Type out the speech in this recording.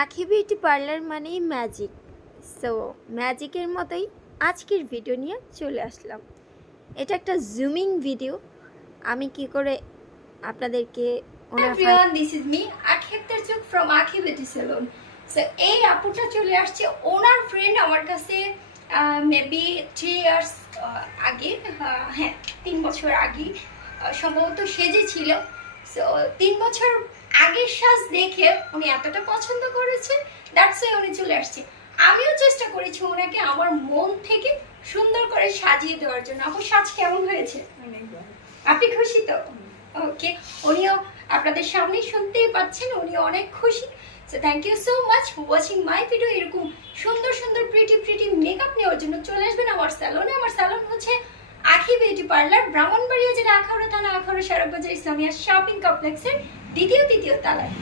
আখি beauty parlour মানেই magic. So ম্যাজিকের মতোই আজকের ভিডিও নিয়ে চলে আসলাম। এটা একটা জুমিং ভিডিও। আমি কি করে আপনাদেরকে everyone, this is me Akhi Akhtarchuk from Akhi Beauty Salon. So এই আপুটা চলে আসছে ওনার ফ্রেন্ড আমার কাছে মেবি 3 ইয়ার্স আগে, হ্যাঁ 3 বছর আগে সম্ভবত সেজেছিল। সো 3 বছর আগের সাজ দেখে উনি এতটা পছন্দ করেছে, দ্যাটস ওয়াই উনি চলে আসছে। আমিও চেষ্টা করেছি ওনাকে আমার মন থেকে সুন্দর করে সাজিয়ে দেওয়ার জন্য। আপু সাজ কেমন হয়েছে? আপনি খুশি তো? ওকে, উনিও আপনাদের সামনে শুনতেই পাচ্ছেন উনি অনেক খুশি। So thank you so much for watching my video. এরকম সুন্দর সুন্দর প্রিটি মেকআপ নেওয়ার জন্য চলে আসবেন আমার স্যালনে। আমার স্যালন হচ্ছে আখি বিউটি পার্লার, ব্রাহ্মণবাড়িয়া জেলা আখাউড়া থানা, আখাউড়া সড়ক বাজার, ইসলামিয়া শপিং কমপ্লেক্সের দ্বিতীয় তৃতীয় তলায়।